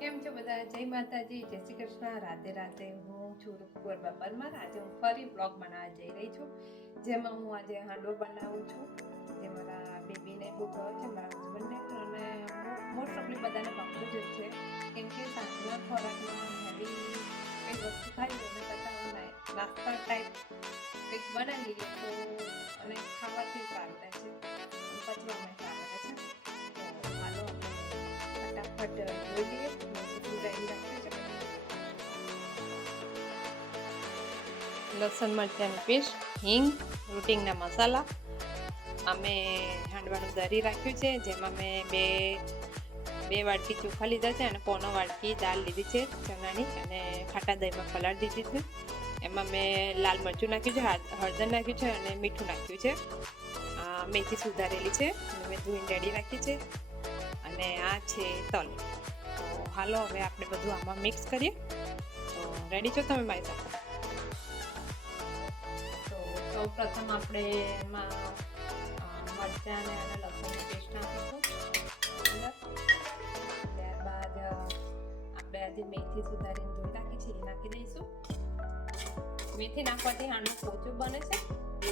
કેમ છો બધા? જય માતાજી, જય શ્રી કૃષ્ણ, રાધે રાધે. હું છું રૂપકુંવર પરમાર. આજે હું ફરી બ્લોગ બનાવવા જઈ રહી છું, જેમાં હું આજે હાંડવો બનાવું છું, જે મારા બેબીને બહુ ભાવે છે, મારા હસબન્ડને અને મોસ્ટ ઓફલી બધાને ભાવતું જ છે, કેમ કે સાંજના ખોરાકમાં હેવી કંઈ વસ્તુ ખાઈ એને કરતાં નાસ્તા ટાઈપ કંઈક બનાવી લઈએ તો અને ખાવાથી સારું રહે છે, પચવામાં સારું રહે છે. તો હાલો ફટાફટ જોઈ લઈએ. લસણ મરચાંની પેસ્ટ, હિંગ, રૂટિંગના મસાલા. અમે હાંડવાનું દરી રાખ્યું છે, જેમાં મેં બે વાટકી ચોખા લીધા છે અને પોનો વાટકી દાળ લીધી છે ચણાની, અને ખાટા દહીંમાં પલાળી દીધી છે. એમાં મેં લાલ મરચું નાખ્યું છે, હળદર નાખ્યું છે અને મીઠું નાખ્યું છે. મેથી સુધારેલી છે અને મેં ધોઈને રેડી રાખી છે. અને આ છે તલ. તો હાલો હવે આપણે બધું આમાં મિક્સ કરીએ. તો રેડી છો તમે મારી સાથે? તો સૌ પ્રથમ આપણે એમાં મરચાં અને લસણની પેસ્ટ નાખીશું. ત્યારબાદ આપણે આજે મેથી સુધારીને ધોઈ રાખી છે એ નાખી દઈશું. મેથી નાખવાથી હાંડવું પોચું બને છે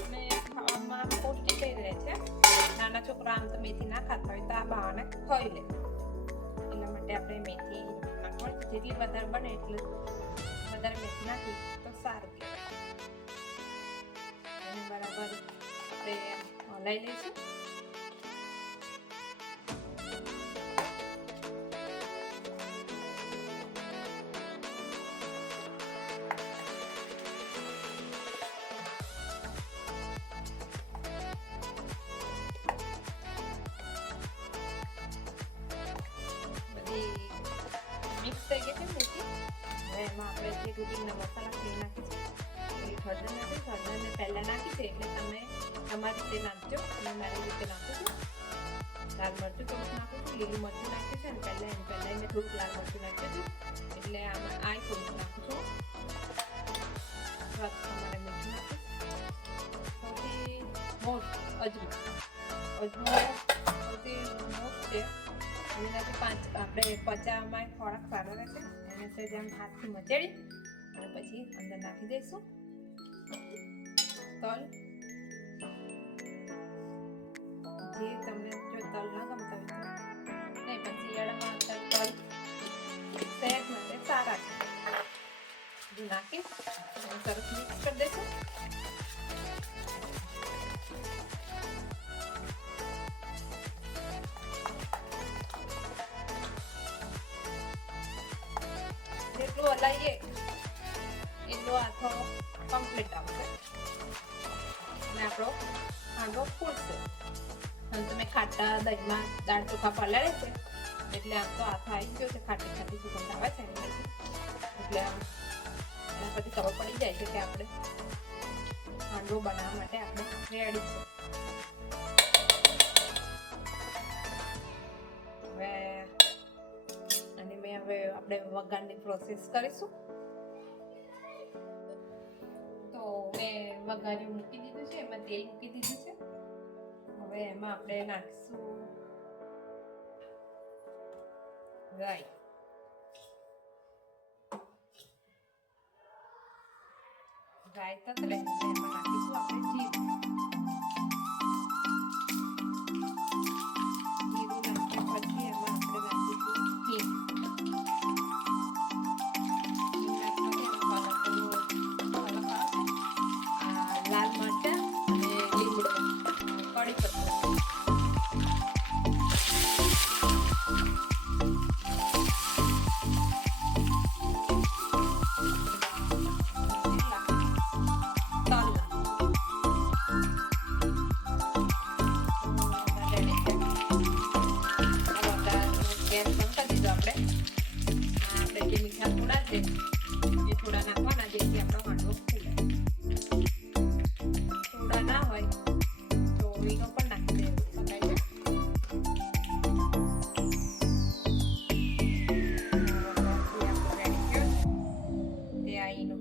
અને ખાવામાં પૌષ્ટિક રહે છે. નાના છોકરા આમ તો મેથી ના ખાતા હોય તો આ બહાને ખાઈ લે, એટલા માટે આપણે મેથી નાખવાની જેટલી વધારે બને એટલે વધારે મેથી નાખી તો સારું કહેવાય. એને બરાબર આપણે હલાવી લઈશું. મિક્સ થઈ ગઈ છે મેથી. હવે એમાં આપણે જે રૂટિંગના મસાલા છે એ નાખીશું. હળદર નથી, હળદરને પહેલાં નાખી છે એટલે તમે તમારી રીતે નાખજો, અને મારી રીતે નાખું છું. લાલ મરચું થોડુંક નાખું છું, લીલું મરચું નાખ્યું છે, અને પહેલાં મેં થોડુંક લાલ મરચું નાખ્યું હતું, એટલે આમાં આ થોડુંક નાખું છું. તમારે મીઠું નાખીશ. સૌથી મોસ્ટ અજમો સૌથી મોસ્ટ છે. એનાથી આપણે પચાવવામાં ખોરાક સારો રહેશે. એને તો જેમ હાથથી મચેડી અને પછી અંદર નાખી દઈશું તલ. જે તમને જો તલ ના ગમતા હોય તો નહીં, પણ શિયાળામાં તલ સેહત માટે સારા છે. જો નાખી સરસ મિક્સ કરી દઈશું. જેટલું હલાવીએ એટલો આખો કમ્પ્લીટ આવશે અને આપણો હાંડવો ફૂટશે. અને તમે ખાટા દહીંમાં દાળ ચોખા પલાળે છે એટલે આમ તો આથો આવી ગયો છે, ખાટી ખાટી સુગંધ આવે છે એની, એટલે આમ એના પછી ખબર પડી જાય છે કે આપણે હાંડવો બનાવવા માટે આપણે રેડી છે. હવે આપણે વઘારની પ્રોસેસ કરીશું. તો મેં વઘારી મૂકી દીધું છે, એમાં તેલ મૂકી દીધું છે. હવે એમાં આપણે નાખીશું રાઈ. રાઈ તતરે એમાં નાખીશું આપણે જીરું. લાલ મરચાં અને લીમડો, કડી પત્તો. આપણે જે મીઠા થોડા છે એ થોડા નાખવાના, જેથી આપણો હાંડવો ફૂલે. થોડા ના હોય તો એનો પણ નાખી દેવું શકાય છે. તે અહીંનો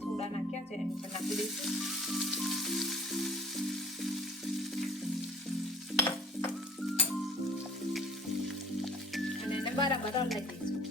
સોડા નાખ્યા છે એની પર નાખી દઈશું. અને એને બરાબર હલાવી દઈશું.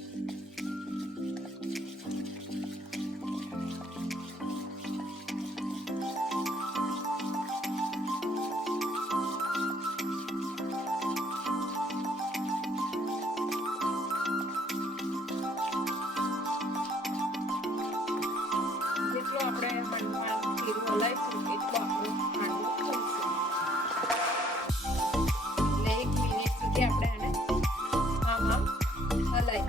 હલાઈ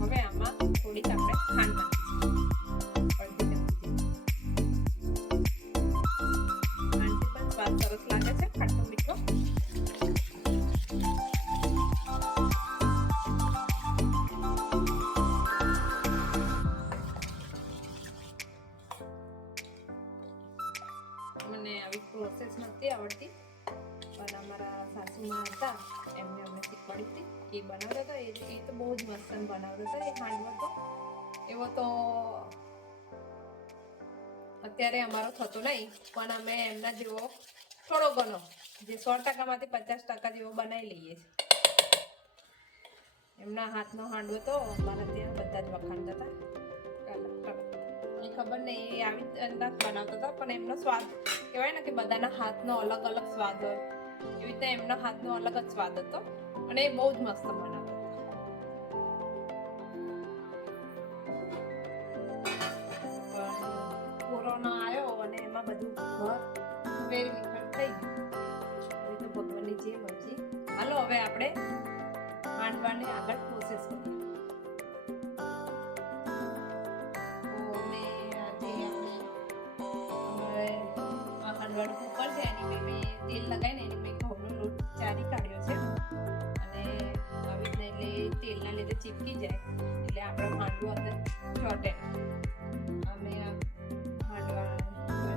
હવે આમાં થોડીક આપણે ખાંડ નાખીશું. ખાંડથી પણ સ્વાદ સરસ લાગે છે, ખાટો મીઠો. મને આવી પ્રોસેસ નથી આવડતી, પણ અમારા સાસુમાં હતા એમને અમને શીખવાડી હતી. એ બનાવતા હતા, એ તો બહુ જ મસ્ત બનાવતા હતા. એ હાંડવો તો એવો તો અત્યારે અમારો થતો નહીં, પણ અમે એમના જેવો થોડો ઘણો જે 100%માંથી 50% જેવો બનાવી લઈએ છીએ. એમના હાથનો હાંડવો તો અમારા ત્યાં બધા જ વખાણતા હતા. એ ખબર નહીં એ આવી રીતના બનાવતા હતા, પણ એમનો સ્વાદ કહેવાય ને કે બધાના હાથનો અલગ અલગ સ્વાદ હોય, એવી રીતે એમનો હાથનો અલગ જ સ્વાદ હતો અને એ બહુ જ મસ્ત બનાવતા હતા. પણ કોરોના આવ્યો અને એમાં બધું ઘર વેરવિખેર થઈ ગયું. એ તો ભગવાનની જે મરજી. હાલો હવે આપણે હાંડવાને આગળ પ્રોસેસ કરીએ. હાંડવાનું કુકર છે, એની મેં તેલ લગાવીને એની મેં ઘઉંનો લોટ ચારી કાઢ્યો છે. અને આવી રીતના એટલે તેલના લીધે ચીપકી જાય એટલે આપણો હાંડવો અંદર ચોટે. અમે હાંડવા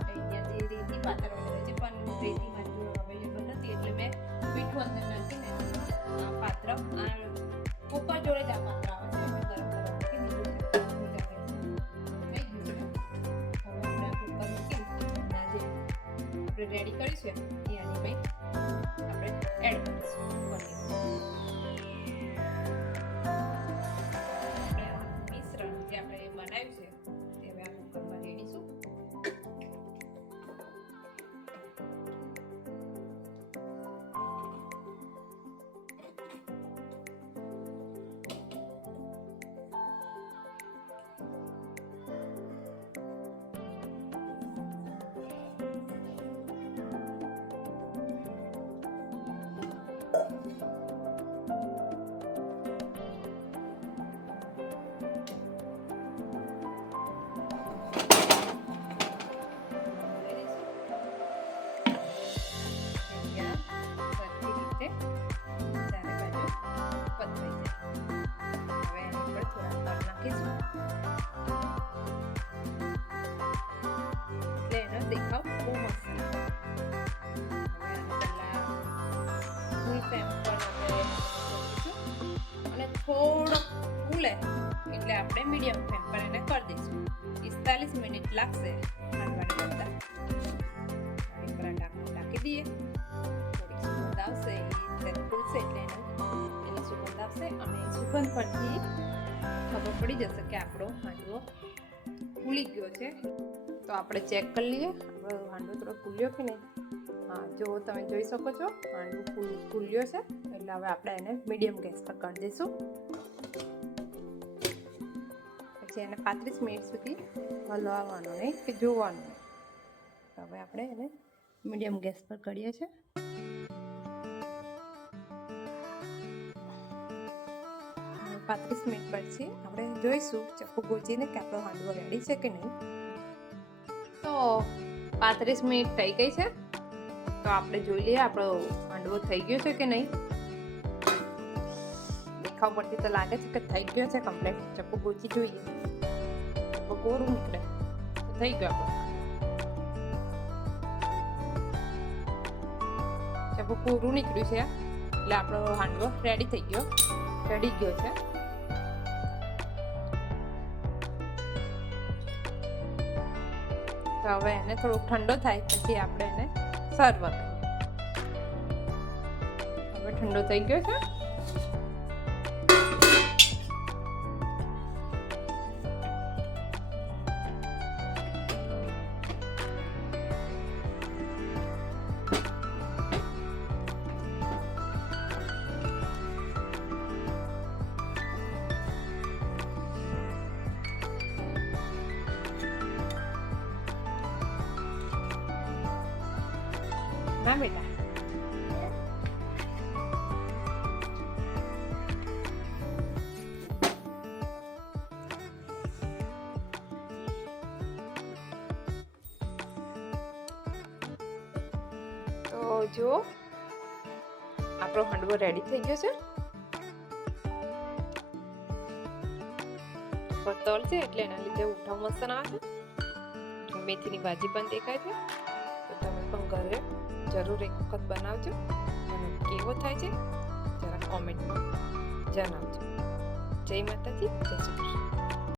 અહીંયા જે રેતી પાત્ર હોય છે, પણ રેતી મારી અવેલેબલ નથી એટલે મેં મીઠું અંદર નાખીને આ પાત્ર આ કુકર જોડે જ આ પાત્ર આવે છે. અમે ગરમ કરવા મૂકી દીધું છે. રેડી કરીશું એ આની ભાઈ આપણે એડ કરીશું. મિશ્રણ જે આપણે બનાવ્યું છે તે હવે આ કુકરમાં રેડીશું. દેખાવ બહુ મસ્ત અને થોડો ફૂલે એટલે આપણે મીડિયમ ફ્લેમ પર એને કરી દઈશું. 45 મિનિટ લાગશે હાંડવાને કરતા. ઢાંકણું ઢાંકી દઈએ. થોડીક સુગંધ આવશે, એ ફૂલશે એટલે એની સુગંધ આવશે અને સુગંધ પરથી ખબર પડી જશે કે આપણો હાંડવો ફૂલી ગયો છે. તો આપણે ચેક કરી લઈએ આપણો હાંડવો થોડો ફૂલ્યો કે નહીં. હા, જો તમે જોઈ શકો છો હાંડવો ફૂલ્યો છે એટલે હવે આપણે એને મીડિયમ ગેસ પર કરી દઈશું. પછી એને 35 મિનિટ સુધી હલાવવાનું નહીં કે જોવાનું નહીં. હવે આપણે એને મીડિયમ ગેસ પર કરીએ છીએ. પાંત્રીસ મિનિટ પછી આપણે જોઈશું ચપ્પુ ગોચીને કે આપણો હાંડવો રેડી છે કે નહીં. તો 35 મિનિટ થઈ ગઈ છે, તો આપણે જોઈ લઈએ આપણો હાંડવો થઈ ગયો છે કે નહીં. દેખાવ પરથી તો લાગે છે કે થઈ ગયો છે કમ્પ્લીટ. ચપ્પુ ગોચી જોઈએ તો કોરું નીકળે તો થઈ ગયો આપણો. ચપ્પુ કોરું નીકળ્યું છે એટલે આપણો હાંડવો રેડી થઈ ગયો, ચડી ગયો છે. તો હવે એને થોડોક ઠંડો થાય પછી આપણે એને સર્વ કરીએ. હવે ઠંડો થઈ ગયો છે. ના બેટા. તો જો આપણો હાંડવો રેડી થઈ ગયો છે. ઉપર તલ છે એટલે એના લીધે ઉઠાવ મસ્ત આવે છે. મેથીની ભાજી પણ દેખાય છે. તો તમે પણ ઘરે જરૂર એક વખત બનાવજો અને કેવો થાય છે જરા કોમેન્ટમાં જણાવજો. જય માતાજી, જય શ્રી કૃષ્ણ.